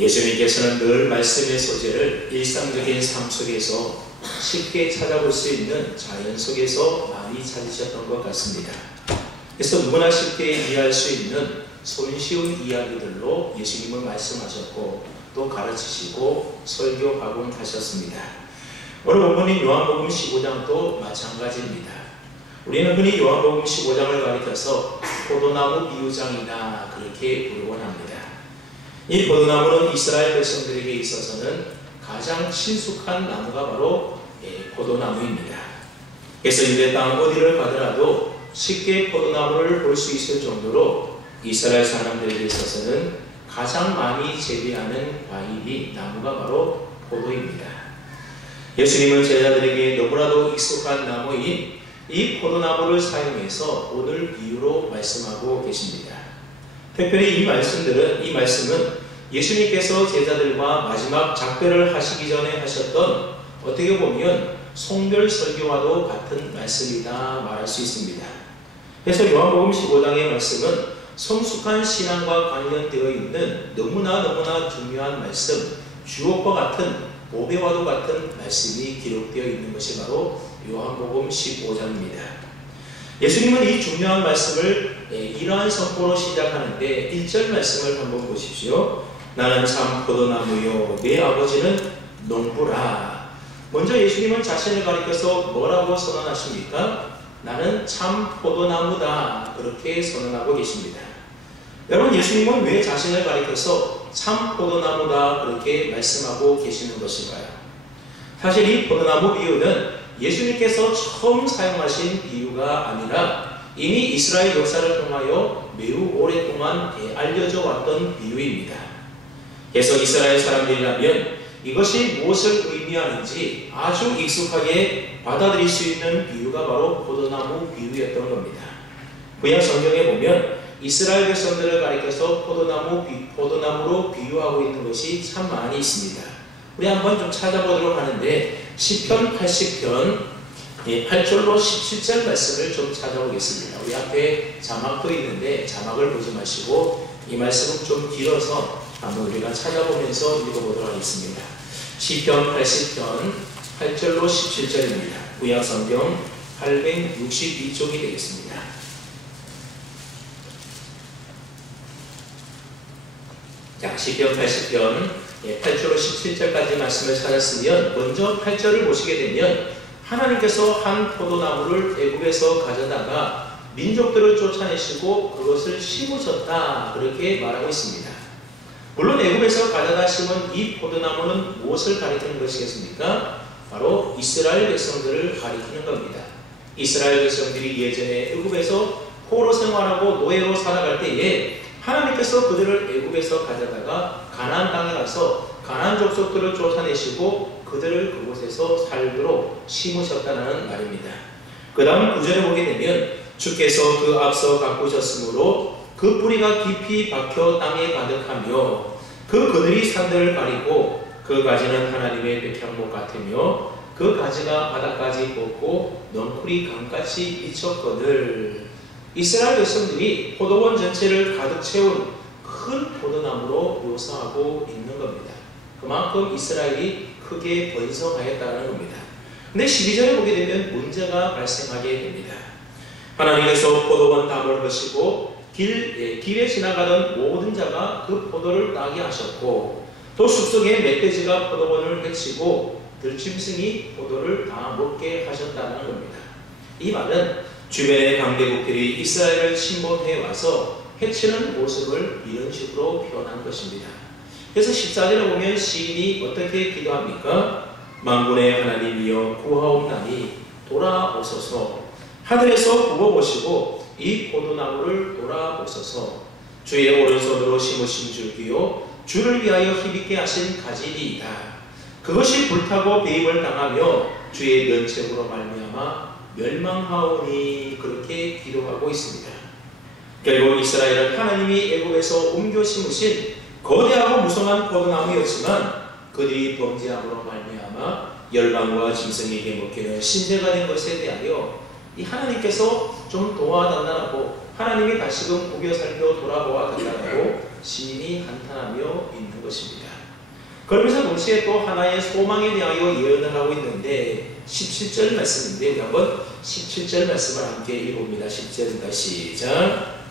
예수님께서는 늘 말씀의 소재를 일상적인 삶 속에서 쉽게 찾아볼 수 있는 자연 속에서 많이 찾으셨던 것 같습니다. 그래서 누구나 쉽게 이해할 수 있는 손쉬운 이야기들로 예수님은 말씀하셨고 또 가르치시고 설교하곤 하셨습니다. 오늘 본문인 요한복음 15장도 마찬가지입니다. 우리는 흔히 요한복음 15장을 가리켜서 포도나무 비유장이다 그렇게 부르곤 합니다. 이 포도나무는 이스라엘 백성들에게 있어서는 가장 친숙한 나무가 바로 포도나무입니다. 그래서 유대 땅 어디를 가더라도 쉽게 포도나무를 볼 수 있을 정도로 이스라엘 사람들에게 있어서는 가장 많이 재배하는 과일이 나무가 바로 포도입니다. 예수님은 제자들에게 너무나도 익숙한 나무인 이 포도나무를 사용해서 오늘 비유로 말씀하고 계십니다. 특별히 이 말씀은 예수님께서 제자들과 마지막 작별을 하시기 전에 하셨던 어떻게 보면 송별 설교와도 같은 말씀이다 말할 수 있습니다. 그래서 요한복음 15장의 말씀은 성숙한 신앙과 관련되어 있는 너무나 중요한 말씀, 주옥과 같은 보배와도 같은 말씀이 기록되어 있는 것이 바로 요한복음 15장입니다. 예수님은 이 중요한 말씀을 이러한 선포로 시작하는데 1절 말씀을 한번 보십시오. 나는 참 포도나무요 내 아버지는 농부라. 먼저 예수님은 자신을 가리켜서 뭐라고 선언하십니까? 나는 참 포도나무다 그렇게 선언하고 계십니다. 여러분, 예수님은 왜 자신을 가리켜서 참 포도나무다 그렇게 말씀하고 계시는 것일까요? 사실 이 포도나무 비유는 예수님께서 처음 사용하신 비유가 아니라 이미 이스라엘 역사를 통하여 매우 오랫동안 알려져 왔던 비유입니다. 그래서 이스라엘 사람들이라면 이것이 무엇을 의미하는지 아주 익숙하게 받아들일 수 있는 비유가 바로 포도나무 비유였던 겁니다. 구약 성경에 보면 이스라엘 백성들을 가리켜서 포도나무로 비유하고 있는 것이 참 많이 있습니다. 우리 한번 좀 찾아보도록 하는데 시편 80편 8절로 17절 말씀을 좀 찾아보겠습니다. 우리 앞에 자막도 있는데 자막을 보지 마시고 이 말씀은 좀 길어서 한번 우리가 찾아보면서 읽어보도록 하겠습니다. 시편 80편 8절로 17절입니다. 구약 성경 862쪽이 되겠습니다. 자, 시편 80편 8절로 17절까지 말씀을 찾았으면 먼저 8절을 보시게 되면 하나님께서 한 포도나무를 애굽에서 가져다가 민족들을 쫓아내시고 그것을 심으셨다 그렇게 말하고 있습니다. 물론 애굽에서 가져다 심은 이 포도나무는 무엇을 가리키는 것이겠습니까? 바로 이스라엘 백성들을 가리키는 겁니다. 이스라엘 백성들이 예전에 애굽에서 포로 생활하고 노예로 살아갈 때에 하나님께서 그들을 애굽에서 가져다가 가나안 땅에 가서 가나안 족속들을 쫓아내시고 그들을 그곳에서 살도록 심으셨다는 말입니다. 그 다음 9절에 보게 되면 주께서 그 앞서 가꾸셨으므로 그 뿌리가 깊이 박혀 땅에 가득하며 그들이 산들을 가리고 그 가지는 하나님의 백향목 같으며 그 가지가 바닥까지 뻗고 넝쿨이 강같이 미쳤거늘. 이스라엘 백성들이 포도원 전체를 가득 채운 큰 포도나무로 묘사하고 있는 겁니다. 그만큼 이스라엘이 크게 번성하였다는 겁니다. 근데 12절에 보게 되면 문제가 발생하게 됩니다. 하나님께서 포도원 담을 거시고 길에 지나가던 모든 자가 그 포도를 따게 하셨고 또 숲속에 멧돼지가 포도원을 해치고 들짐승이 포도를 다 먹게 하셨다는 겁니다. 이 말은 주변의 강대국들이 이스라엘을 침범해 와서 해치는 모습을 이런 식으로 표현한 것입니다. 그래서 14절에 보면 시인이 어떻게 기도합니까? 만군의 하나님이여 구하옵나니 돌아오소서. 하늘에서 굽어보시고 이 포도나무를 돌아보소서. 주의 오른손으로 심으신 줄기요 주를 위하여 힘있게 하신 가지이다. 그것이 불타고 배임을 당하며 주의 면책으로 말미암아 멸망하오니 그렇게 기도하고 있습니다. 결국 이스라엘은 하나님이 애굽에서 옮겨 심으신 거대하고 무성한 포도나무였지만 그들이 범죄함으로 말미암아 열방과 짐승에게 먹히는 신세가 된 것에 대하여 이 하나님께서 좀 도와달라고 하나님이 다시금 구겨 살펴 돌아보아 달라고 시인이 한탄하며 있는 것입니다. 그러면서 동시에 또 하나의 소망에 대하여 예언을 하고 있는데 17절 말씀인데 우리 한번 17절 말씀을 함께 읽어봅니다. 10절입니다. 시작.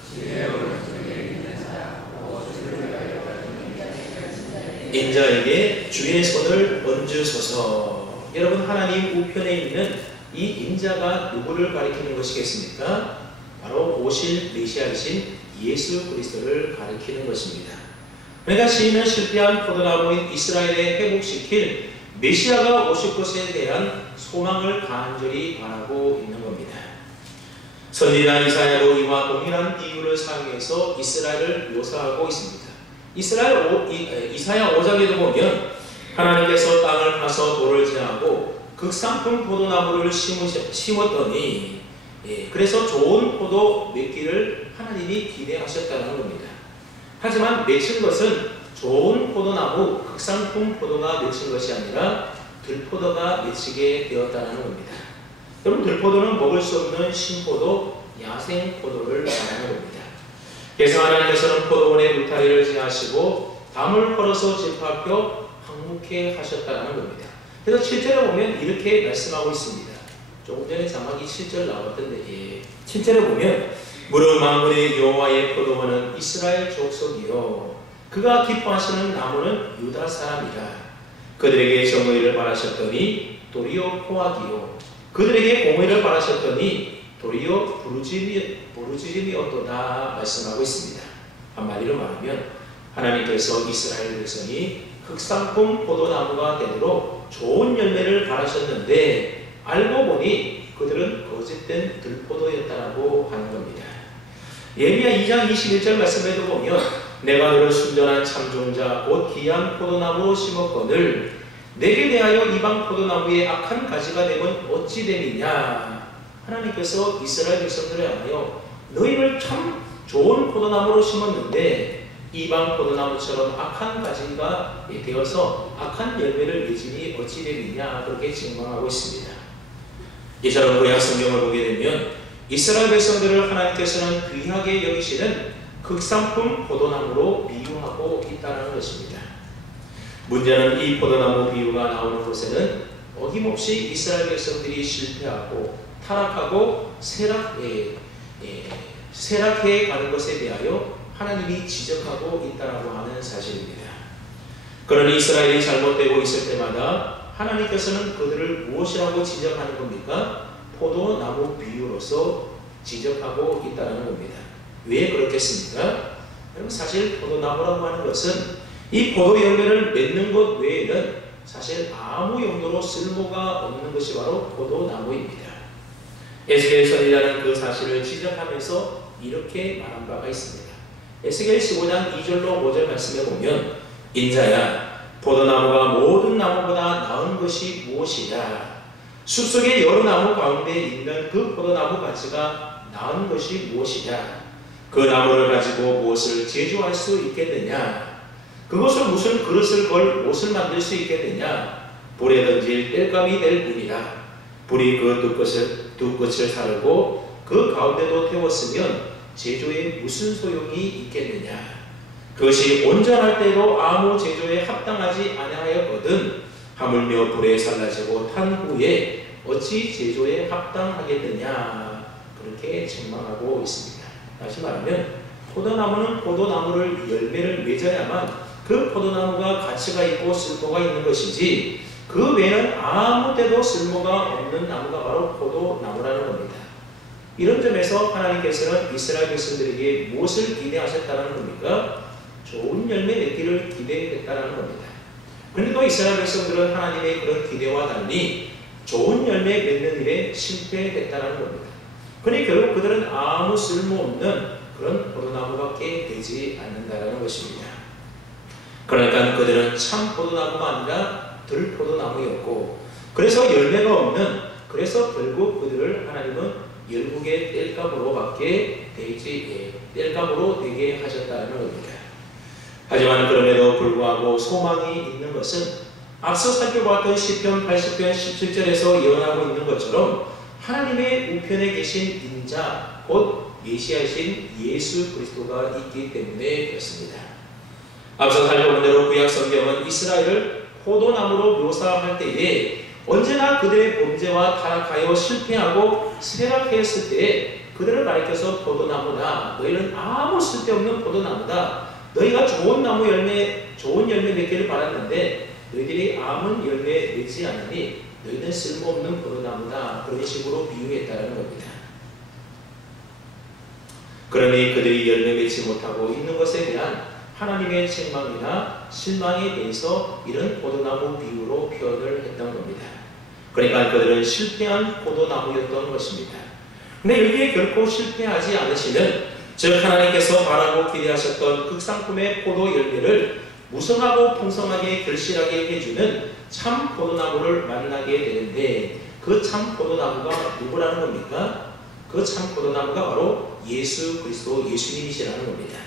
인자에게 주의 손을 얹으소서. 여러분, 하나님 우편에 있는 이 인자가 누구를 가리키는 것이겠습니까? 바로 오실 메시아이신 예수 그리스도를 가리키는 것입니다. 그러니까 시인은 실패한 포도나무인 이스라엘에 회복시킬 메시아가 오실 것에 대한 소망을 간절히 바라고 있는 겁니다. 선지자 이사야로 이와 동일한 비유를 사용해서 이스라엘을 묘사하고 있습니다. 이사야 5장에도 보면 하나님께서 땅을 파서 돌을 제하고 극상품 포도나무를 심었더니 그래서 좋은 포도 맺기를 하나님이 기대하셨다는 겁니다. 하지만 맺힌 것은 좋은 포도나무, 극상품 포도가 맺힌 것이 아니라 들포도가 맺히게 되었다는 겁니다. 여러분, 들포도는 먹을 수 없는 신포도, 야생포도를 말하는 겁니다. 그래서 하나님께서는 포도원에 울타리를 지하시고 담을 헐어서 집합혀 항목해 하셨다는 겁니다. 그래서 7절에 보면 이렇게 말씀하고 있습니다. 조금 전에 자막이 7절 나왔던데 7절에 보면 무릇 만군의 여호와의 포도원은 이스라엘 족속이요 그가 기뻐하시는 나무는 유다 사람이라. 그들에게 정의를 바라셨더니 도리어 포악이요 그들에게 공의를 바라셨더니 도리어 부르짖음이었도다 말씀하고 있습니다. 한마디로 말하면 하나님께서 이스라엘 백성이 극상품 포도나무가 되도록 좋은 열매를 바라셨는데 알고 보니 그들은 거짓된 들포도였다라고 하는 겁니다. 예레미야 2장 21절 말씀에도 보면 내가 너를 순전한 참종자 곧 귀한 포도나무로 심었거늘 내게 대하여 이방 포도나무의 악한 가지가 되면 어찌 됨이냐. 하나님께서 이스라엘 백성들에 하여 너희를 참 좋은 포도나무로 심었는데 이방 포도나무처럼 악한 가지가 되어서 악한 열매를 맺으니 어찌 됨이냐. 그렇게 책망하고 있습니다. 이처럼 구약 성경을 보게 되면 이스라엘 백성들을 하나님께서는 귀하게 여기시는 극상품 포도나무로 비유하고 있다는 것입니다. 문제는 이 포도나무 비유가 나오는 곳에는 어김없이 이스라엘 백성들이 실패하고 타락하고 쇠락해 가는 것에 대하여 하나님이 지적하고 있다고 하는 사실입니다. 그러니 이스라엘이 잘못되고 있을 때마다 하나님께서는 그들을 무엇이라고 지적하는 겁니까? 포도나무 비유로서 지적하고 있다는 겁니다. 왜 그렇겠습니까? 여러분, 사실 포도나무라고 하는 것은 이 포도 열매를 맺는 것 외에는 사실 아무 용도로 쓸모가 없는 것이 바로 포도나무입니다. 에스겔 선지자는 그 사실을 지적하면서 이렇게 말한 바가 있습니다. 에스겔 15장 2절로 5절 말씀에 보면 인자야 포도나무가 모든 나무보다 나은 것이 무엇이냐. 숲속의 여러 나무 가운데 있는 그 포도나무 가지가 나은 것이 무엇이냐. 그 나무를 가지고 무엇을 제조할 수 있겠느냐. 그것을 무슨 그릇을 걸 옷을 만들 수 있겠느냐. 불에 던질 땔감이 될 뿐이라. 불이 그 두 끝을 사르고 그 가운데도 태웠으면 제조에 무슨 소용이 있겠느냐. 그것이 온전할 때도 아무 제조에 합당하지 아니하였거든 하물며 불에 살라지고 탄 후에 어찌 제조에 합당하겠느냐. 그렇게 책망하고 있습니다. 다시 말하면 포도나무는 포도나무를 열매를 맺어야만 그 포도나무가 가치가 있고 쓸모가 있는 것이지 그 외에는 아무 때도 쓸모가 없는 나무가 바로 포도나무라는 겁니다. 이런 점에서 하나님께서는 이스라엘 백성들에게 무엇을 기대하셨다는 겁니까? 좋은 열매 맺기를 기대했다는 겁니다. 그런데 또 이스라엘 백성들은 하나님의 그런 기대와 달리 좋은 열매 맺는 일에 실패했다는 겁니다. 그러니 결국 그들은 아무 쓸모없는 그런 포도나무밖에 되지 않는다는 것입니다. 그러니까 그들은 참 포도나무가 아니라 들포도나무였고 그래서 열매가 없는 그래서 결국 그들을 하나님은 열국의 땔감으로밖에 땔감으로 되게 하셨다는 겁니다. 하지만 그럼에도 불구하고 소망이 있는 것은 앞서 살펴봤던 시편 80편 17절에서 예언하고 있는 것처럼 하나님의 우편에 계신 인자 곧 메시아이신 예수 그리스도가 있기 때문에 그렇습니다. 앞서 살펴본 대로 구약 성경은 이스라엘을 포도나무로 묘사할 때에 언제나 그들의 범죄와 타락하여 실패하고 쇠락했을 때에 그들을 가리켜서 포도나무다. 너희는 아무 쓸데없는 포도나무다. 너희가 좋은 열매 맺기를 바랐는데 너희들이 아무 열매 맺지 않으니 너희는 쓸모없는 포도나무다. 그런 식으로 비유했다는 겁니다. 그러니 그들이 열매 맺지 못하고 있는 것에 대한 하나님의 책망이나 실망에 대해서 이런 포도나무 비유로 표현을 했던 겁니다. 그러니까 그들은 실패한 포도나무였던 것입니다. 근데 여기에 결코 실패하지 않으시는, 즉 하나님께서 바라고 기대하셨던 극상품의 포도 열매를 무성하고 풍성하게 결실하게 해주는 참 포도나무를 만나게 되는데, 그 참 포도나무가 누구라는 겁니까? 그 참 포도나무가 바로 예수 그리스도 예수님이시라는 겁니다.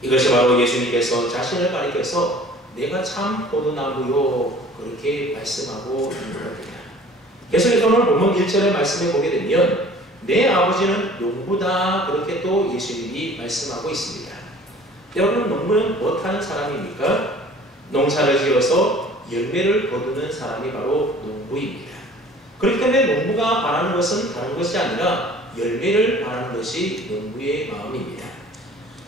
이것이 바로 예수님께서 자신을 가리켜서 내가 참 포도나무요 그렇게 말씀하고 있는 겁니다. 그래서 오늘 본문 1절의 말씀에 보게 되면 내 아버지는 농부다 그렇게 또 예수님이 말씀하고 있습니다. 여러분, 농부는 무엇하는 사람입니까? 농사를 지어서 열매를 거두는 사람이 바로 농부입니다. 그렇기 때문에 농부가 바라는 것은 다른 것이 아니라 열매를 바라는 것이 농부의 마음입니다.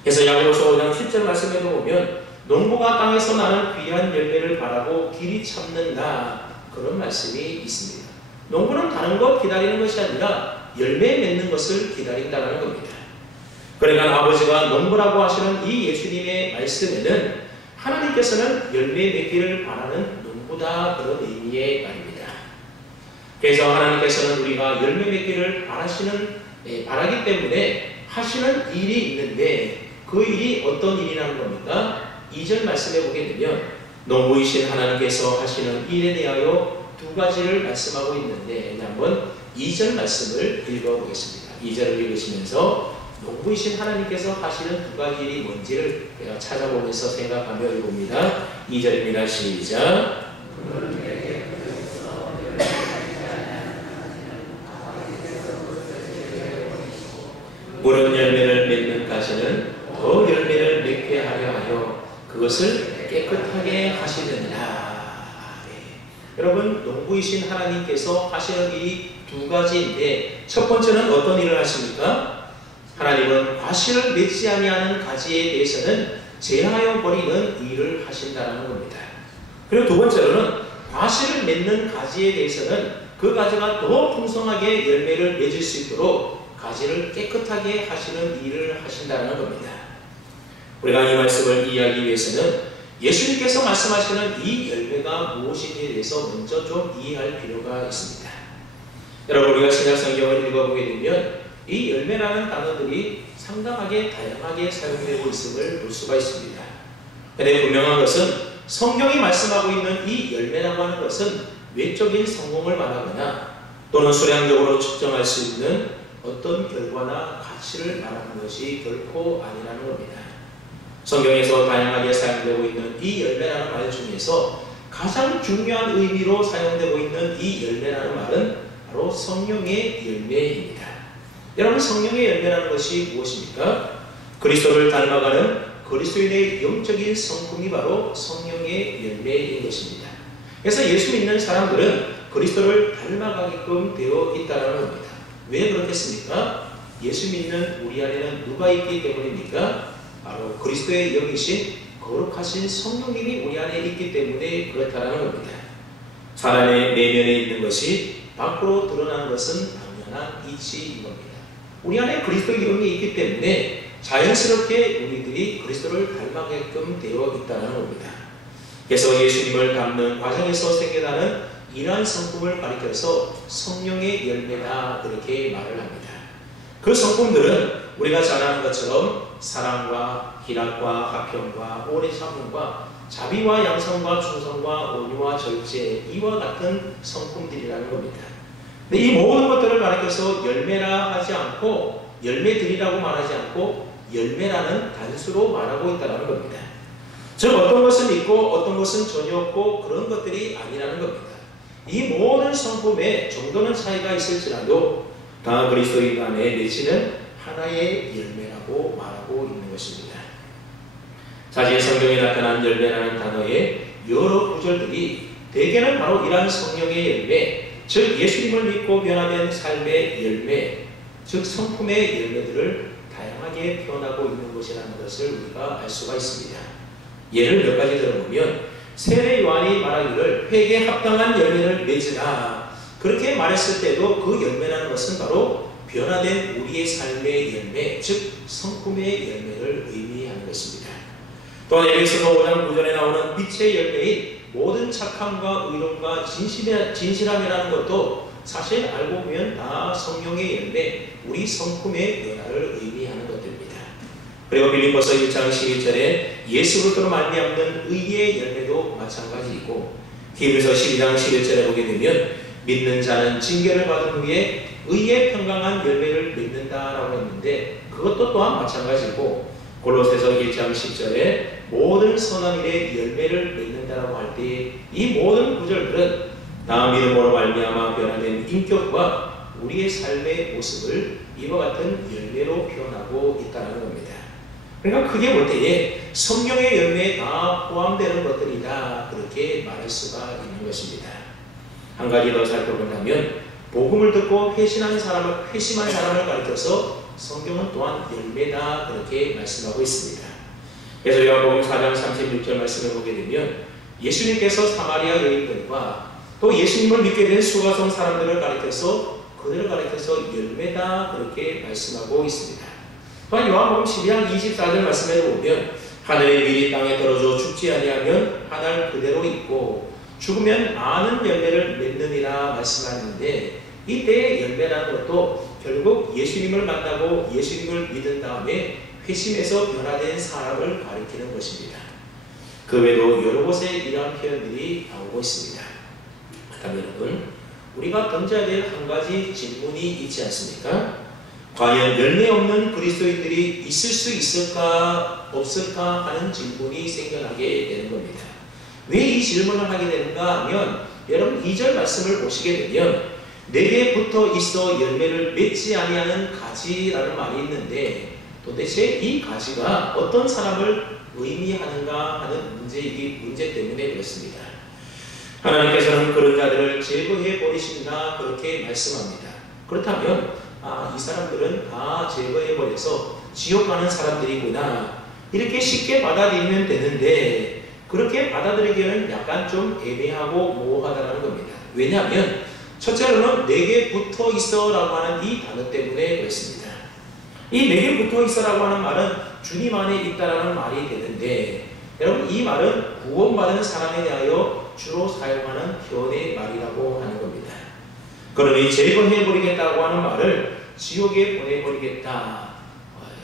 그래서 야고보서 5장 10절 말씀에도 보면 농부가 땅에서 나는 귀한 열매를 바라고 길이 참는다 그런 말씀이 있습니다. 농부는 다른 것 기다리는 것이 아니라 열매 맺는 것을 기다린다는 겁니다. 그러니까 아버지가 농부라고 하시는 이 예수님의 말씀에는 하나님께서는 열매 맺기를 바라는 농부다 그런 의미의 말입니다. 그래서 하나님께서는 우리가 열매 맺기를 바라기 때문에 하시는 일이 있는데 그 일이 어떤 일이라는 겁니까? 2절 말씀에 보게 되면 농부이신 하나님께서 하시는 일에 대하여 두 가지를 말씀하고 있는데 한번 2절 말씀을 읽어보겠습니다. 2절을 읽으시면서 농부이신 하나님께서 하시는 두 가지 일이 뭔지를 제가 찾아보면서 생각하며 읽어봅니다. 2절입니다. 시작. 물은 열매를 맺는 가시는 더 열매를 맺게 하려 하여 그것을 깨끗하게 하시느니라. 여러분, 농부이신 하나님께서 하시는 일이 두 가지인데 첫 번째는 어떤 일을 하십니까? 하나님은 과실을 맺지 아니하는 가지에 대해서는 제하여 버리는 일을 하신다는 겁니다. 그리고 두 번째로는 과실을 맺는 가지에 대해서는 그 가지가 더 풍성하게 열매를 맺을 수 있도록 가지를 깨끗하게 하시는 일을 하신다는 겁니다. 우리가 이 말씀을 이해하기 위해서는 예수님께서 말씀하시는 이 열매가 무엇인지에 대해서 먼저 좀 이해할 필요가 있습니다. 여러분, 우리가 신약 성경을 읽어보게 되면 이 열매라는 단어들이 상당하게 다양하게 사용되고 있음을 볼 수가 있습니다. 그런데 분명한 것은 성경이 말씀하고 있는 이 열매라고 하는 것은 외적인 성공을 말하거나 또는 수량적으로 측정할 수 있는 어떤 결과나 가치를 말하는 것이 결코 아니라는 겁니다. 성경에서 다양하게 사용되고 있는 이 열매라는 말 중에서 가장 중요한 의미로 사용되고 있는 이 열매라는 말은 바로 성령의 열매입니다. 여러분, 성령의 열매라는 것이 무엇입니까? 그리스도를 닮아가는 그리스도인의 영적인 성품이 바로 성령의 열매인 것입니다. 그래서 예수 믿는 사람들은 그리스도를 닮아가게끔 되어 있다는 겁니다. 왜 그렇겠습니까? 예수 믿는 우리 안에는 누가 있기 때문입니까? 바로 그리스도의 영이신 거룩하신 성령님이 우리 안에 있기 때문에 그렇다는 겁니다. 사람의 내면에 있는 것이 밖으로 드러나는 것은 당연한 이치인 겁니다. 우리 안에 그리스도의 영이 있기 때문에 자연스럽게 우리들이 그리스도를 닮아게끔 되어 있다는 겁니다. 그래서 예수님을 닮는 과정에서 생겨나는 이러한 성품을 가리켜서 성령의 열매다 그렇게 말을 합니다. 그 성품들은 우리가 잘 아는 것처럼 사랑과 희락과 화평과 오래 참음과 자비와 양성과 충성과 온유와 절제 이와 같은 성품들이라는 겁니다. 근데 이 모든 것들을 가리켜서 열매라 하지 않고 열매들이라고 말하지 않고 열매라는 단수로 말하고 있다는 겁니다. 즉 어떤 것은 있고 어떤 것은 전혀 없고 그런 것들이 아니라는 겁니다. 이 모든 성품에 정도는 차이가 있을지라도 다 그리스도인 안에 맺히는 하나의 열매라고 말하고 있는 것입니다. 사실 성경에 나타난 열매라는 단어에 여러 구절들이 대개는 바로 이러한 성령의 열매, 즉 예수님을 믿고 변화된 삶의 열매, 즉 성품의 열매들을 다양하게 표현하고 있는 것이라는 것을 우리가 알 수가 있습니다. 예를 몇 가지 들어보면 세례 요한이 말하기를 회개에 합당한 열매를 맺으라, 그렇게 말했을 때도 그 열매라는 것은 바로 변화된 우리의 삶의 열매, 즉 성품의 열매를 의미하는 것입니다. 또한 에베소서 5장 9절에 나오는 빛의 열매인 모든 착함과 의로움과 진실함이라는 것도 사실 알고 보면 다 성령의 열매, 우리 성품의 변화를 의미하는 것들입니다. 그리고 빌립보서 1장 11절에 예수 그리스도로 말미암는 의의 열매도 마찬가지이고, 히브리서 12장 11절에 보게 되면 믿는 자는 징계를 받은 후에 의의 평강한 열매를 맺는다라고 했는데 그것도 또한 마찬가지고, 골로새서 1장 10절에 모든 선한 일의 열매를 맺는다라고 할 때 이 모든 구절들은 나 믿음으로 말미암아 변화된 인격과 우리의 삶의 모습을 이와 같은 열매로 표현하고 있다는 겁니다. 그러니까 크게 볼 때에 성령의 열매에 다 포함되는 것들이다, 그렇게 말할 수가 있는 것입니다. 한 가지 더 살펴본다면 복음을 듣고 회심한 사람을 가리켜서 성경은 또한 열매다, 그렇게 말씀하고 있습니다. 그래서 요한복음 4장 36절 말씀을 보게 되면 예수님께서 사마리아 여인들과 또 예수님을 믿게 된 수가성 사람들을 가리켜서 그들을 가리켜서 열매다, 그렇게 말씀하고 있습니다. 또한 요한복음 12장 24절 말씀에 보면 하늘의 밀이 땅에 떨어져 죽지 아니하면 하늘 그대로 있고 죽으면 많은 열매를 맺느니라 말씀하는데, 이때의 열매라는 것도 결국 예수님을 만나고 예수님을 믿은 다음에 회심해서 변화된 사람을 가리키는 것입니다. 그 외에도 여러 곳에 이러한 표현들이 나오고 있습니다. 그렇다면 여러분, 우리가 던져야 될 한 가지 질문이 있지 않습니까? 과연 열매 없는 그리스도인들이 있을 수 있을까 없을까 하는 질문이 생겨나게 되는 겁니다. 왜 이 질문을 하게 되는가 하면, 여러분 2절 말씀을 보시게 되면 내게 붙어 있어 열매를 맺지 아니하는 가지라는 말이 있는데, 도대체 이 가지가 어떤 사람을 의미하는가 하는 문제 때문에 그렇습니다. 하나님께서는 그런 자들을 제거해 버리신다, 그렇게 말씀합니다. 그렇다면 이 사람들은 다 제거해 버려서 지옥 가는 사람들이구나, 이렇게 쉽게 받아들이면 되는데 그렇게 받아들이기에는 약간 좀 애매하고 모호하다는 겁니다. 왜냐하면 첫째로는 내게 붙어 있어 라고 하는 이 단어 때문에 그렇습니다. 이 내게 붙어 있어 라고 하는 말은 주님 안에 있다라는 말이 되는데, 여러분 이 말은 구원받은 사람에 대하여 주로 사용하는 표현의 말이라고 하는 겁니다. 그러니 제거해버리겠다고 하는 말을 지옥에 보내버리겠다,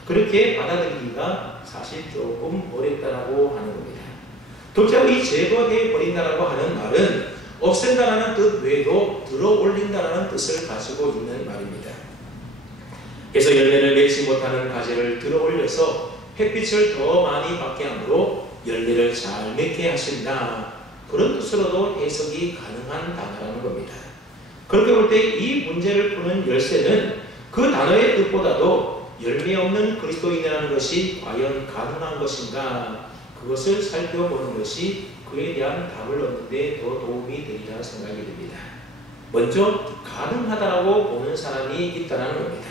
그렇게 받아들이기가 사실 조금 어렵다라고 하는 겁니다. 둘째로 이 제거해버린다라고 하는 말은 없앤다라는 뜻 외에도 들어올린다라는 뜻을 가지고 있는 말입니다. 그래서 열매를 맺지 못하는 가지를 들어올려서 햇빛을 더 많이 받게 함으로 열매를 잘 맺게 하신다, 그런 뜻으로도 해석이 가능한 단어라는 겁니다. 그렇게 볼 때 이 문제를 푸는 열쇠는 그 단어의 뜻보다도 열매 없는 그리스도인이라는 것이 과연 가능한 것인가, 그것을 살펴보는 것이 그에 대한 답을 얻는 데 더 도움이 되리라 생각이 듭니다. 먼저 가능하다라고 보는 사람이 있다는 겁니다.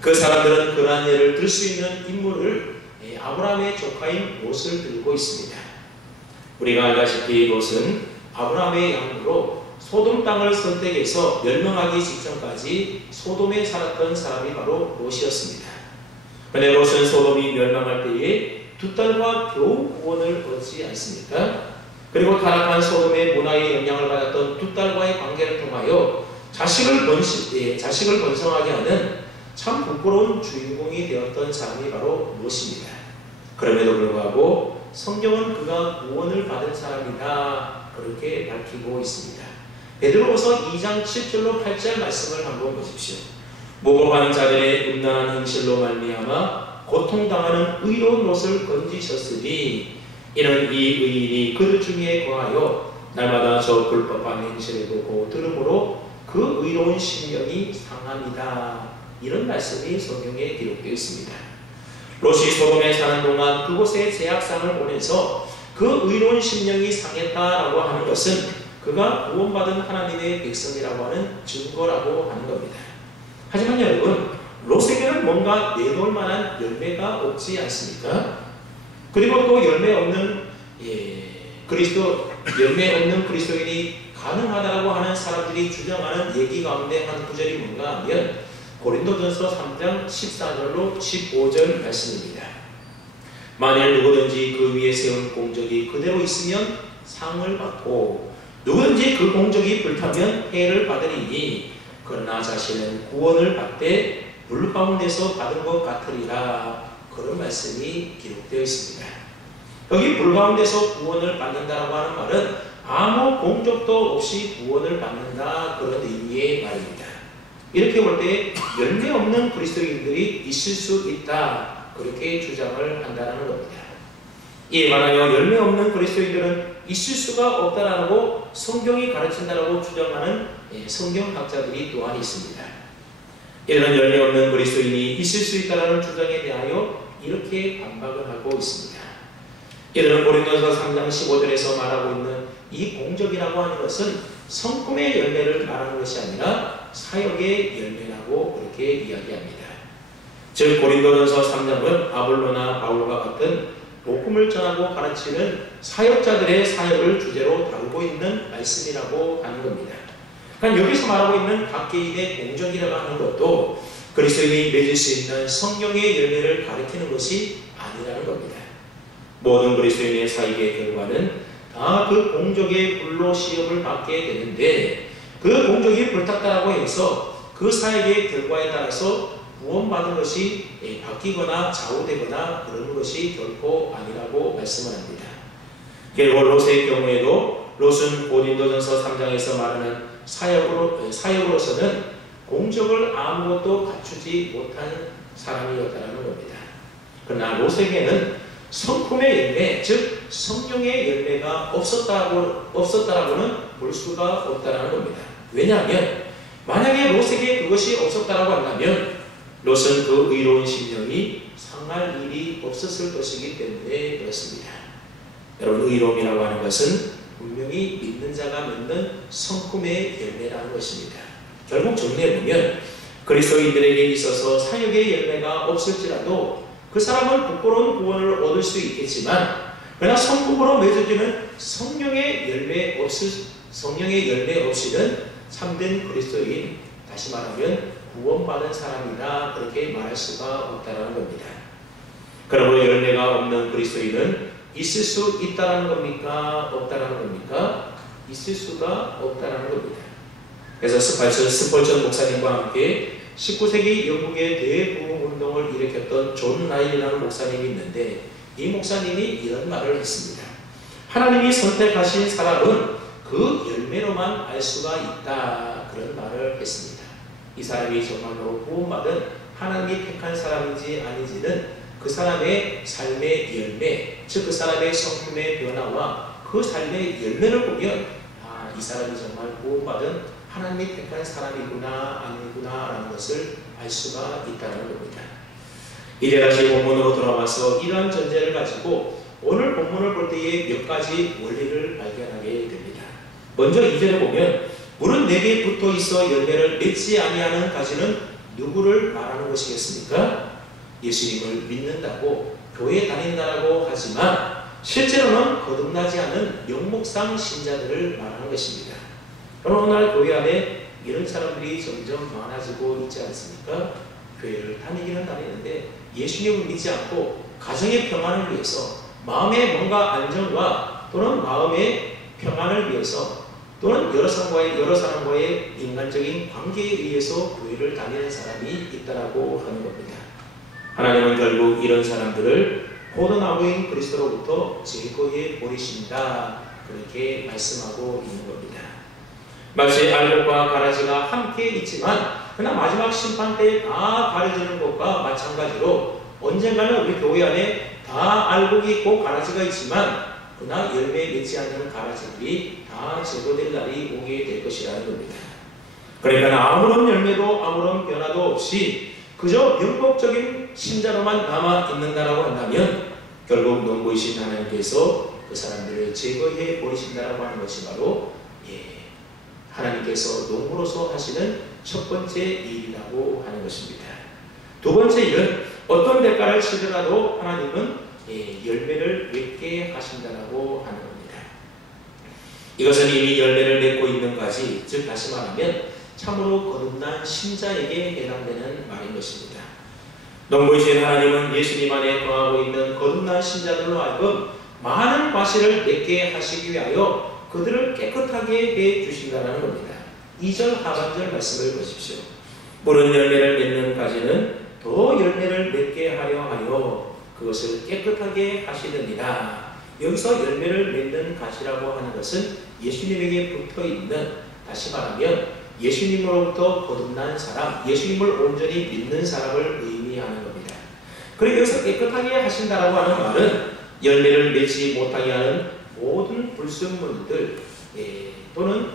그 사람들은 그러한 예를 들 수 있는 인물을 아브라함의 조카인 롯을 들고 있습니다. 우리가 알다시피 롯은 아브라함의 양으로 소돔 땅을 선택해서 멸망하기 직전까지 소돔에 살았던 사람이 바로 롯이었습니다. 그런데 롯은 소돔이 멸망할 때에 두 딸과 겨우 구원을 얻지 않습니까? 그리고 타락한 소돔의 문화의 영향을 받았던 두 딸과의 관계를 통하여 자식을 번성하게 하는 참 부끄러운 주인공이 되었던 사람이 바로 롯입니다. 그럼에도 불구하고 성경은 그가 구원을 받은 사람이다, 그렇게 밝히고 있습니다. 베드로후서 2장 7절로 8절 말씀을 한번 보십시오. 모범하는 자들의 음란한 행실로 말미암아 고통당하는 의로운 롯을 건지셨으니 이는 이 의인이 그들 중에 거하여 날마다 저 불법한 행실을 보고 들음으로 그 의로운 심령이 상합니다. 이런 말씀이 성경에 기록되어 있습니다. 롯이 소돔에 사는 동안 그곳에 제약상을 보내서 그 의로운 심령이 상했다라고 하는 것은 그가 구원받은 하나님의 백성이라고 하는 증거라고 하는 겁니다. 하지만 여러분, 롯에게는 뭔가 내놓을 만한 열매가 없지 않습니까? 그리고 또 열매 없는 그리스도인이 가능하다고 하는 사람들이 주장하는 얘기 가운데 한 구절이 뭔가 하면 고린도전서 3장 14절로 15절 말씀입니다. 만일 누구든지 그 위에 세운 공적이 그대로 있으면 상을 받고 누구든지 그 공적이 불타면 해를 받으리니 그러나 자신은 구원을 받되 불 가운데서 받은 것 같으리라. 그런 말씀이 기록되어 있습니다. 여기 불 가운데서 구원을 받는다라고 하는 말은 아무 공적도 없이 구원을 받는다, 그런 의미의 말입니다. 이렇게 볼 때 열매 없는 그리스도인들이 있을 수 있다, 그렇게 주장을 한다는 겁니다. 이에 반하여 열매 없는 그리스도인들은 있을 수가 없다라고 성경이 가르친다라고 주장하는 성경학자들이 또한 있습니다. 이런 열매 없는 그리스도인이 있을 수 있다라는 주장에 대하여 이렇게 반박을 하고 있습니다. 이런 고린도서 3장 15절에서 말하고 있는 이 공적이라고 하는 것은 성품의 열매를 말하는 것이 아니라 사역의 열매라고 그렇게 이야기합니다. 즉 고린도전서 3장은 아볼로나 바울과 같은 복음을 전하고 가르치는 사역자들의 사역을 주제로 다루고 있는 말씀이라고 하는 겁니다. 그러니까 여기서 말하고 있는 각 개인의 공적이라고 하는 것도 그리스도인이 맺을 수 있는 성령의 열매를 가리키는 것이 아니라는 겁니다. 모든 그리스도인의 사역의 결과는 다 그 공적의 불로 시험을 받게 되는데, 그 공적이 불탔다라고 해서 그 사역의 결과에 따라서 구원받은 것이 바뀌거나 좌우되거나 그런 것이 결코 아니라고 말씀을 합니다. 결국 롯의 경우에도 롯은 고린도전서 3장에서 말하는 사역으로서는 공적을 아무것도 갖추지 못한 사람이었다는 겁니다. 그러나 롯에게는 성품의 열매, 즉 성령의 열매가 없었다라고는 볼 수가 없다는 겁니다. 왜냐하면 만약에 롯에게 그것이 없었다라고 한다면 롯은 그 의로운 심령이 상할 일이 없었을 것이기 때문에 그렇습니다. 여러분, 의로움이라고 하는 것은 분명히 믿는 자가 맺는 성품의 열매라는 것입니다. 결국 정리해보면 그리스도인들에게 있어서 사역의 열매가 없을지라도 그 사람은 부끄러운 구원을 얻을 수 있겠지만, 그러나 성품으로 맺어지는 성령의 열매 없이는 참된 그리스도인, 다시 말하면 구원받은 사람이다, 그렇게 말할 수가 없다는 겁니다. 그러므로 열매가 없는 그리스도인은 있을 수 있다는 겁니까? 없다는 겁니까? 있을 수가 없다는 겁니다. 그래서 스펄전 목사님과 함께 19세기 영국의 대부흥운동을 일으켰던 존 라일이라는 목사님이 있는데, 이 목사님이 이런 말을 했습니다. 하나님이 선택하신 사람은 그 열매로만 알 수가 있다, 그런 말을 했습니다. 이 사람이 정말로 구원받은 하나님이 택한 사람인지 아닌지는 그 사람의 삶의 열매, 즉 그 사람의 성품의 변화와 그 삶의 열매를 보면 이 사람이 정말 구원받은 하나님이 택한 사람이구나 아니구나 라는 것을 알 수가 있다는 겁니다. 이제 다시 본문으로 돌아와서 이러한 전제를 가지고 오늘 본문을 볼 때에 몇 가지 원리를 발견하게 됩니다. 먼저 2절에 보면 물은 내게 붙어 있어 열매를 맺지 아니하는 가지는 누구를 말하는 것이겠습니까? 예수님을 믿는다고 교회 다닌다라고 하지만 실제로는 거듭나지 않은 명목상 신자들을 말하는 것입니다. 오늘날 교회 안에 이런 사람들이 점점 많아지고 있지 않습니까? 교회를 다니기는 다니는데 예수님을 믿지 않고 가정의 평안을 위해서, 마음의 뭔가 안정과 또는 마음의 평안을 위해서, 또는 여러 사람과의 인간적인 관계에 의해서 교회를 다니는 사람이 있다라고 하는 겁니다. 하나님은 결국 이런 사람들을 포도나무인 그리스도로부터 제거해 버리신다, 그렇게 말씀하고 있는 겁니다. 마치 알곡과 가라지가 함께 있지만 그러나 마지막 심판 때 다 가려지는 것과 마찬가지로 언젠가는 우리 교회 안에 다 알곡이 있고 가라지가 있지만 그러나 열매 맺지 않는 가라지들이 다 제거될 날이 오게 될 것이라는 겁니다. 그러니까 아무런 열매도 아무런 변화도 없이 그저 명목적인 신자로만 남아 있는다라고 한다면 결국 농부이신 하나님께서 그 사람들을 제거해 버리신다라고 하는 것이 바로 하나님께서 농부로서 하시는 첫 번째 일이라고 하는 것입니다. 두 번째 일은 어떤 대가를 치더라도 하나님은 열매를 맺게 하신다라고 하는 겁니다. 이것은 이미 열매를 맺고 있는 가지, 즉 다시 말하면 참으로 거듭난 신자에게 해당되는 말인 것입니다. 농부이신 하나님은 예수님 안에 거하고 있는 거듭난 신자들로 하여금 많은 과실을 맺게 하시기 위하여 그들을 깨끗하게 해 주신다는 겁니다. 2절 하반절 말씀을 보십시오. 물은 열매를 맺는 가지는 더 열매를 맺게 하려 하여 그것을 깨끗하게 하시느니라. 여기서 열매를 맺는 가지라고 하는 것은 예수님에게 붙어있는, 다시 말하면 예수님으로부터 거듭난 사람, 예수님을 온전히 믿는 사람을 의미하는 겁니다. 그리고 여기서 깨끗하게 하신다라고 하는 말은 열매를 맺지 못하게 하는 모든 불순물들 또는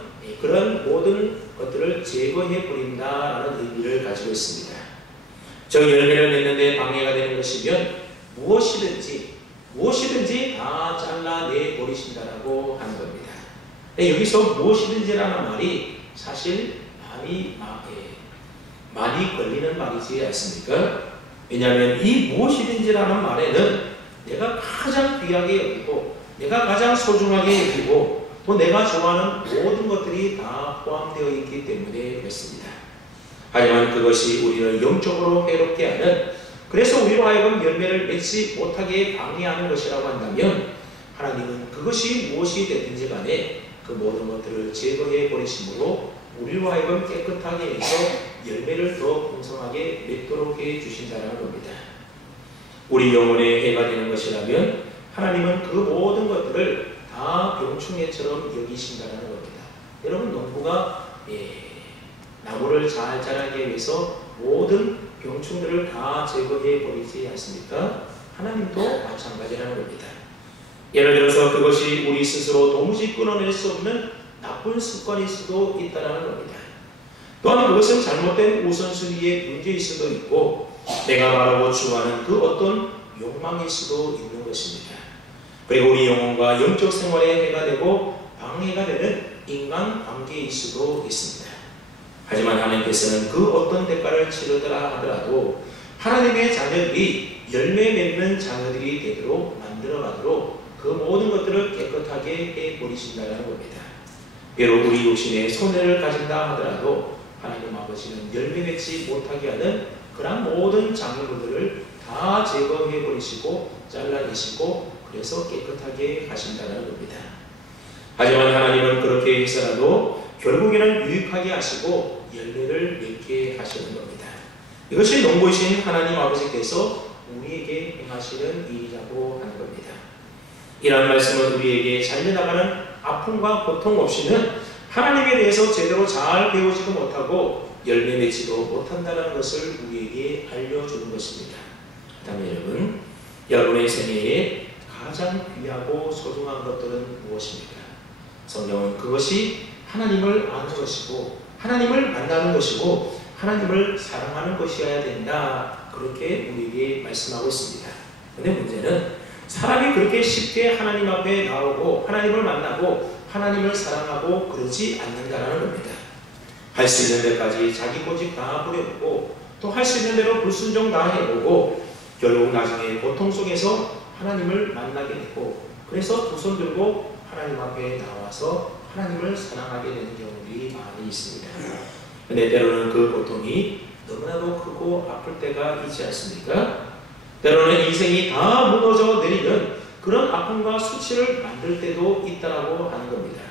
그런 모든 것들을 제거해 버린다라는 의미를 가지고 있습니다. 저 열매를 맺는 데 방해가 되는 것이면 무엇이든지 다 잘라내 버리신다라고 하는 겁니다. 여기서 무엇이든지라는 말이 사실 많이 걸리는 말이지 않습니까? 왜냐하면 이 무엇이든지라는 말에는 내가 가장 귀하게 여기고 내가 가장 소중하게 여기고 또 내가 좋아하는 모든 것들이 다 포함되어 있기 때문에 그렇습니다. 하지만 그것이 우리를 영적으로 해롭게 하는, 그래서 우리로 하여금 열매를 맺지 못하게 방해하는 것이라고 한다면 하나님은 그것이 무엇이 되든지 간에 그 모든 것들을 제거해 버리심으로 우리로 하여금 깨끗하게 해서 열매를 더 풍성하게 맺도록 해 주신다는 겁니다. 우리 영혼의 해가 되는 것이라면 하나님은 그 모든 것들을 다 병충해처럼 여기신다는 겁니다. 여러분, 농부가 나무를 잘 자라게 위해서 모든 병충들을 다 제거해 버리지 않습니까? 하나님도 마찬가지라는 겁니다. 예를 들어서 그것이 우리 스스로 도무지 끊어낼 수 없는 나쁜 습관일 수도 있다는 겁니다. 또한 그것은 잘못된 우선순위의 문제일 수도 있고 내가 바라고 추구하는 그 어떤 욕망일 수도 있는 것입니다. 그리고 우리 영혼과 영적 생활에 해가 되고 방해가 되는 인간관계일 수도 있습니다. 하지만 하나님께서는 그 어떤 대가를 치르더라 하더라도 하나님의 자녀들이 열매 맺는 자녀들이 되도록 만들어가도록 그 모든 것들을 깨끗하게 해버리신다는 겁니다. 비록 우리 욕심에 손해를 가진다 하더라도 하나님 아버지는 열매 맺지 못하게 하는 그런 모든 장애물들을 다 제거해버리시고 잘라내시고 그래서 깨끗하게 하신다는 겁니다. 하지만 하나님은 그렇게 해서라도 결국에는 유익하게 하시고 열매를 맺게 하시는 겁니다. 이것이 농부이신 하나님 아버지께서 우리에게 행하시는 일이라고 하는 겁니다. 이러한 말씀은 우리에게 잘려나가는 아픔과 고통 없이는 하나님에 대해서 제대로 잘 배우지도 못하고 열매 맺지도 못한다는 것을 우리에게 알려주는 것입니다. 그렇다면 여러분의 생애에 가장 귀하고 소중한 것들은 무엇입니까? 성경은 그것이 하나님을 아는 것이고 하나님을 만나는 것이고 하나님을 사랑하는 것이어야 된다, 그렇게 우리에게 말씀하고 있습니다. 그런데 문제는 사람이 그렇게 쉽게 하나님 앞에 나오고 하나님을 만나고 하나님을 사랑하고 그러지 않는다라는 겁니다. 할 수 있는 데까지 자기 고집 다 부려보고 또 할 수 있는 대로 불순종 다 해보고 결국 나중에 고통 속에서 하나님을 만나게 되고 그래서 두 손 들고 하나님 앞에 나와서 하나님을 사랑하게 되는 경우들이 많이 있습니다. 근데 때로는 그 고통이 너무나도 크고 아플 때가 있지 않습니까? 때로는 인생이 다 무너져 내리는 그런 아픔과 수치를 만들 때도 있다라고 하는 겁니다.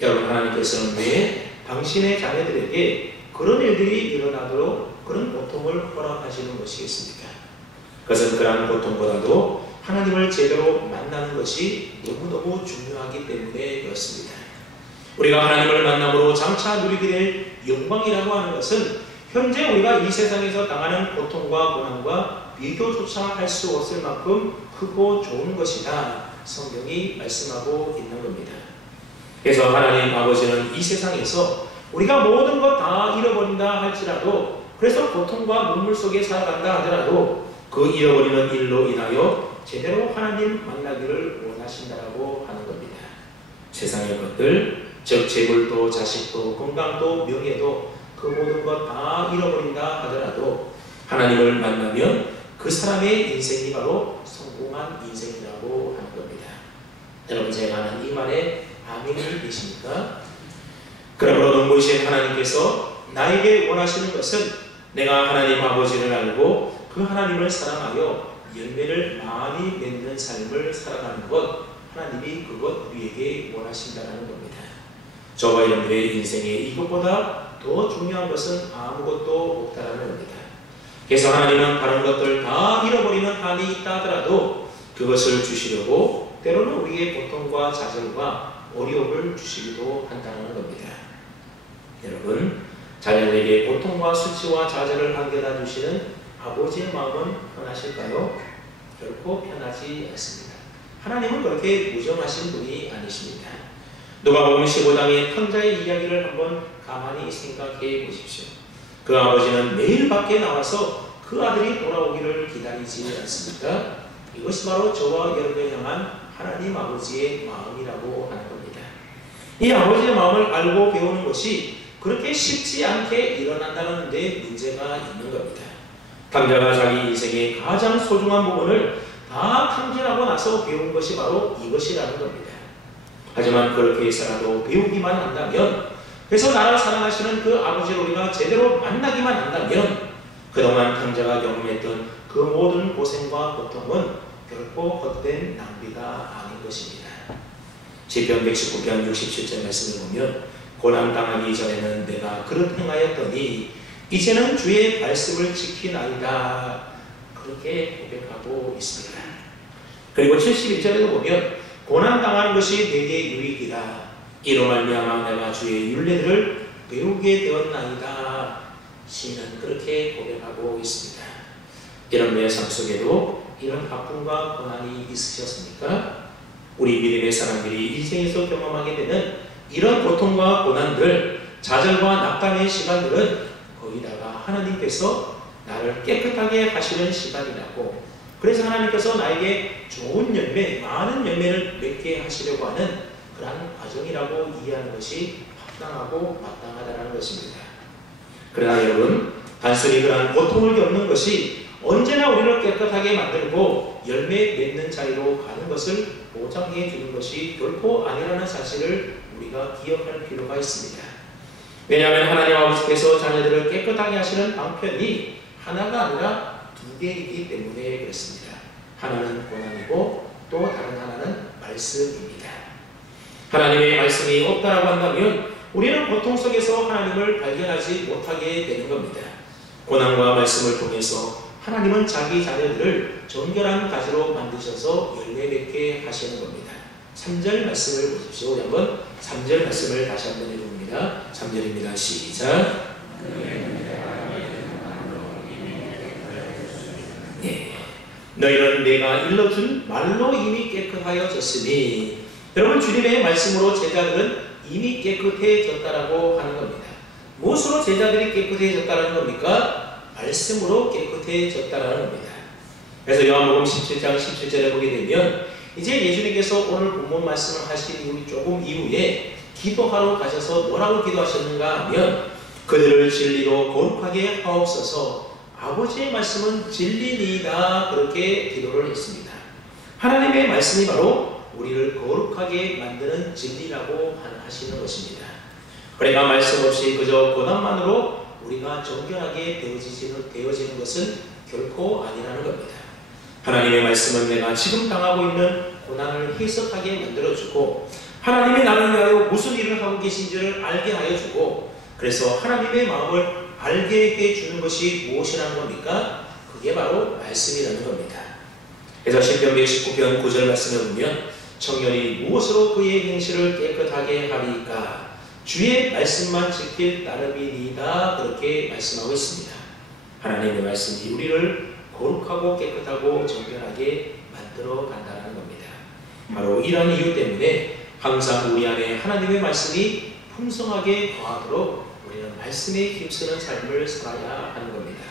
여러분, 하나님께서는 왜 당신의 자녀들에게 그런 일들이 일어나도록 그런 고통을 허락하시는 것이겠습니까? 그것은 그러한 고통보다도 하나님을 제대로 만나는 것이 너무너무 중요하기 때문에 그렇습니다. 우리가 하나님을 만남으로 장차 누리게 될 영광이라고 하는 것은 현재 우리가 이 세상에서 당하는 고통과 고난과 비교조차 할 수 없을 만큼 크고 좋은 것이다, 성경이 말씀하고 있는 겁니다. 그래서 하나님 아버지는 이 세상에서 우리가 모든 것 다 잃어버린다 할지라도, 그래서 고통과 눈물 속에 살아간다 하더라도 그 그 잃어버리는 일로 인하여 제대로 하나님 만나기를 원하신다라고 하는 겁니다. 세상의 것들, 즉 재물도 자식도 건강도 명예도 그 모든 것 다 잃어버린다 하더라도 하나님을 만나면 그 사람의 인생이 바로 성공한 인생이라고 하는 겁니다. 여러분, 제가 하는 이 말에 아멘이 되십니까? 그러므로 눈부신 하나님께서 나에게 원하시는 것은 내가 하나님 아버지를 알고 그 하나님을 사랑하여 열매를 많이 맺는 삶을 살아가는 것, 하나님이 그것 우리에게 원하신다는 겁니다. 저와 여러분들의 인생에 이것보다 더 중요한 것은 아무것도 없다는 겁니다. 그래서 하나님은 다른 것들 다 잃어버리는 한이 있다 하더라도 그것을 주시려고 때로는 우리의 고통과 좌절과 어려움을 주시기도 한다는 겁니다. 여러분, 자녀에게 고통과 수치와 좌절을 안겨다 주시는 아버지의 마음은 편하실까요? 결코 편하지 않습니다. 하나님은 그렇게 무정하신 분이 아니십니다. 누가복음 15장의 탕자의 이야기를 한번 가만히 생각해 보십시오. 그 아버지는 매일 밖에 나와서 그 아들이 돌아오기를 기다리지 않습니까? 이것이 바로 저와 여러분을 향한 하나님 아버지의 마음이라고 하는 겁니다. 이 아버지의 마음을 알고 배우는 것이 그렇게 쉽지 않게 일어난다는 데 문제가 있는 겁니다. 탕자가 자기 인생의 가장 소중한 부분을 다 탕진하고 나서 배운 것이 바로 이것이라는 겁니다. 하지만 그렇게 해서라도 배우기만 한다면, 그래서 나를 사랑하시는 그 아버지를 우리가 제대로 만나기만 한다면 그동안 탕자가 경험했던 그 모든 고생과 고통은 결코 헛된 낭비가 아닌 것입니다. 시편 119편 67절 말씀을 보면 고난당하기 전에는 내가 그릇 행하였더니 이제는 주의 말씀을 지키나이다, 그렇게 고백하고 있습니다. 그리고 71절에도 보면 고난당하는 것이 내게 유익이다, 이로 말미암아 내가 주의 율례들을 배우게 되었나이다, 시인은 그렇게 고백하고 있습니다. 여러분의 삶 속에도 이런 아픔과 고난이 있으셨습니까? 우리 믿음의 사람들이 인생에서 경험하게 되는 이런 고통과 고난들, 좌절과 낙담의 시간들은 거기다가 하나님께서 나를 깨끗하게 하시는 시간이라고, 그래서 하나님께서 나에게 좋은 열매, 많은 열매를 맺게 하시려고 하는 그러한 과정이라고 이해하는 것이 합당하고 마땅하다는 것입니다. 그러나 여러분, 단순히 그러한 고통을 겪는 것이 언제나 우리를 깨끗하게 만들고 열매 맺는 자리로 가는 것을 보장해 주는 것이 결코 아니라는 사실을 우리가 기억할 필요가 있습니다. 왜냐하면 하나님 아버지께서 자녀들을 깨끗하게 하시는 방편이 하나가 아니라 두 개이기 때문에 그렇습니다. 하나는 고난이고 또 다른 하나는 말씀입니다. 하나님의 말씀이 없다라고 한다면 우리는 고통 속에서 하나님을 발견하지 못하게 되는 겁니다. 고난과 말씀을 통해서 하나님은 자기 자녀들을 정결한 가지로 만드셔서 열매 맺게 하시는 겁니다. 3절 말씀을 보십시오. 우리 한번 3절 말씀을 다시 한번 읽어봅니다. 3절입니다. 시작. 네. 너희는 내가 일러준 말로 이미 깨끗하여졌으니, 여러분, 주님의 말씀으로 제자들은 이미 깨끗해졌다라고 하는 겁니다. 무엇으로 제자들이 깨끗해졌다는 겁니까? 말씀으로 깨끗해졌다라는 겁니다. 그래서 요한복음 17장 17절에 보게 되면 이제 예수님께서 오늘 본문 말씀을 하신 조금 이후에 기도하러 가셔서 뭐라고 기도하셨는가 하면 그들을 진리로 거룩하게 하옵소서, 아버지의 말씀은 진리니이다, 그렇게 기도를 했습니다. 하나님의 말씀이 바로 우리를 거룩하게 만드는 진리라고 하시는 것입니다. 그러니까 말씀 없이 그저 고난만으로 우리가 정결하게 되어지는 것은 결코 아니라는 겁니다. 하나님의 말씀은 내가 지금 당하고 있는 고난을 해석하게 만들어주고 하나님이 나를 위하여 무슨 일을 하고 계신지를 알게 하여주고, 그래서 하나님의 마음을 알게 해주는 것이 무엇이라는 겁니까? 그게 바로 말씀이라는 겁니다. 그래서 시편 119편 9절 말씀을 보면 청년이 무엇으로 그의 행실을 깨끗하게 하리까? 주의 말씀만 지킬 따름이니이다, 그렇게 말씀하고 있습니다. 하나님의 말씀이 우리를 거룩하고 깨끗하고 정결하게 만들어 간다는 겁니다. 바로 이런 이유 때문에 항상 우리 안에 하나님의 말씀이 풍성하게 거하도록 우리는 말씀에 힘쓰는 삶을 살아야 하는 겁니다.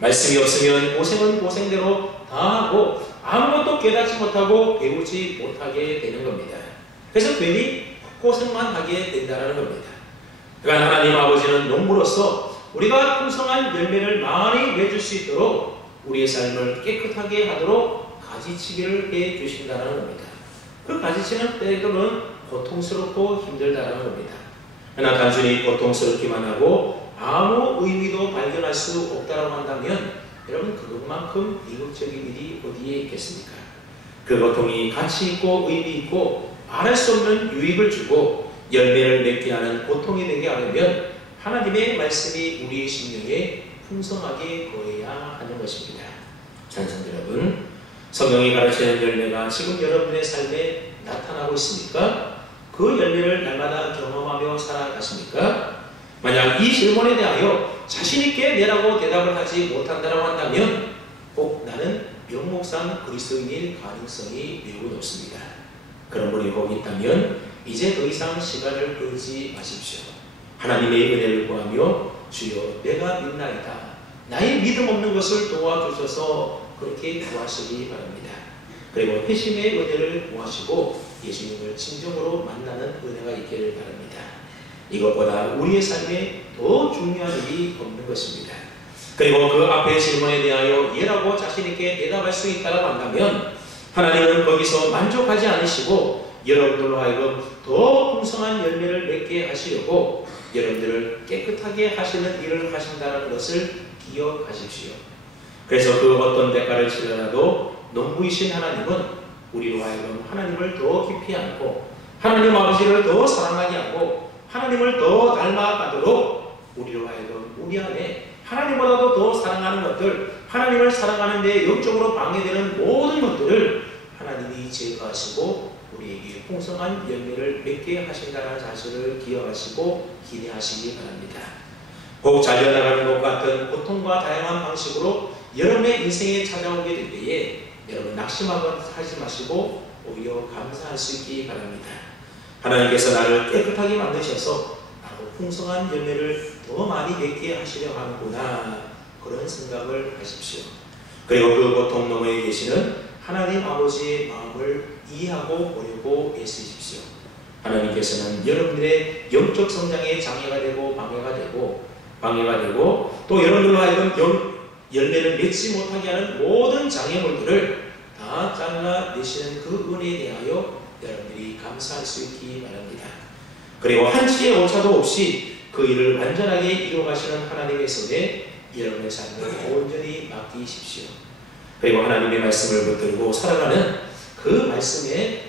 말씀이 없으면 고생은 고생대로 다 하고 아무것도 깨닫지 못하고 배우지 못하게 되는 겁니다. 그래서 괜히 고생만 하게 된다는 겁니다. 그러니까 하나님 아버지는 농부로서 우리가 풍성한 열매를 많이 맺을 수 있도록 우리의 삶을 깨끗하게 하도록 가지치기를 해 주신다는 겁니다. 그 가지치는 때로는 고통스럽고 힘들다는 겁니다. 그러나 단순히 고통스럽기만 하고 아무 의미도 발견할 수 없다고 한다면 여러분 그것만큼 이국적인 일이 어디에 있겠습니까? 그 고통이 가치 있고 의미 있고 말할 수 없는 유익을 주고 열매를 맺게 하는 고통이 되게 하려면 하나님의 말씀이 우리의 심령에 풍성하게 거해야 하는 것입니다. 찬송자 여러분, 성경이 가르치는 열매가 지금 여러분의 삶에 나타나고 있습니까? 그 열매를 날마다 경험하며 살아가십니까? 만약 이 질문에 대하여 자신있게 내라고 대답을 하지 못한다고 한다면 꼭 나는 명목상 그리스도인일 가능성이 매우 높습니다. 그런 분이 거기 있다면 이제 더 이상 시간을 끌지 마십시오. 하나님의 은혜를 구하며 주여 내가 믿나이다. 나의 믿음 없는 것을 도와주셔서 그렇게 구하시기 바랍니다. 그리고 회심의 은혜를 구하시고 예수님을 진정으로 만나는 은혜가 있기를 바랍니다. 이것보다 우리의 삶에 더 중요한 일이 없는 것입니다. 그리고 그 앞의 질문에 대하여 예라고 자신있게 대답할 수 있다고 한다면 하나님은 거기서 만족하지 않으시고 여러분들로 하여금 더 풍성한 열매를 맺게 하시려고 여러분들을 깨끗하게 하시는 일을 하신다는 것을 기억하십시오. 그래서 그 어떤 대가를 치더라도 농부이신 하나님은 우리로 하여금 하나님을 더 깊이 알고 하나님 아버지를 더 사랑하게 하고 하나님을 더 닮아가도록 우리로 하여금 우리 안에 하나님보다도 더 사랑하는 것들, 하나님을 사랑하는 데 영적으로 방해되는 모든 것들을 하나님이 제거하시고 우리에게 풍성한 열매를 맺게 하신다는 사실을 기억하시고 기대하시기 바랍니다. 꼭 잘려나가는 것 같은 고통과 다양한 방식으로 여러분의 인생에 찾아오게 될 때에 여러분 낙심하지 마시고 오히려 감사할 수 있기 바랍니다. 하나님께서 나를 깨끗하게 만드셔서 나로 풍성한 열매를 더 많이 맺게 하시려 하는구나, 그런 생각을 하십시오. 그리고 그 고통 너머에 계시는 하나님 아버지의 마음을 이해하고 보려고 애쓰십시오. 하나님께서는 여러분들의 영적 성장에 장애가 되고 방해가 되고 또 여러분들로 하여금 열매를 맺지 못하게 하는 모든 장애물들을 다 잘라내시는 그 은혜에 대하여 여러분들이 감사할 수 있기 바랍니다. 그리고 한치의 오차도 없이 그 일을 완전하게 이루어가시는 하나님의 손에 여러분의 삶을 온전히 맡기십시오. 그리고 하나님의 말씀을 붙들고 살아가는 그 말씀에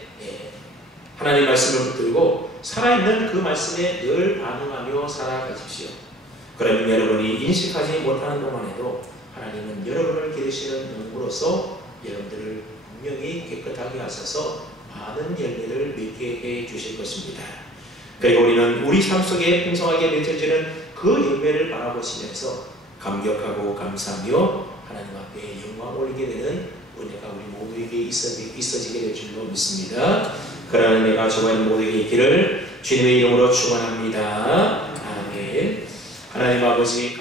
하나님의 말씀을 붙들고 살아있는 그 말씀에 늘 반응하며 살아가십시오. 그러면 여러분이 인식하지 못하는 동안에도 하나님은 여러분을 기르시는 농부로서 여러분들을 분명히 깨끗하게 하셔서 많은 열매를 맺게 해 주실 것입니다. 그리고 우리는 우리 삶 속에 풍성하게 맺어지는 그 열매를 바라보시면서 감격하고 감사하며 하나님 앞에 영광 올리게 되는 은혜가 우리 모두에게 있어지게 될 줄로 믿습니다. 그러한 은혜가 저와 모두에게 있기를 주님의 이름으로 축원합니다. 아멘. 하나님 아버지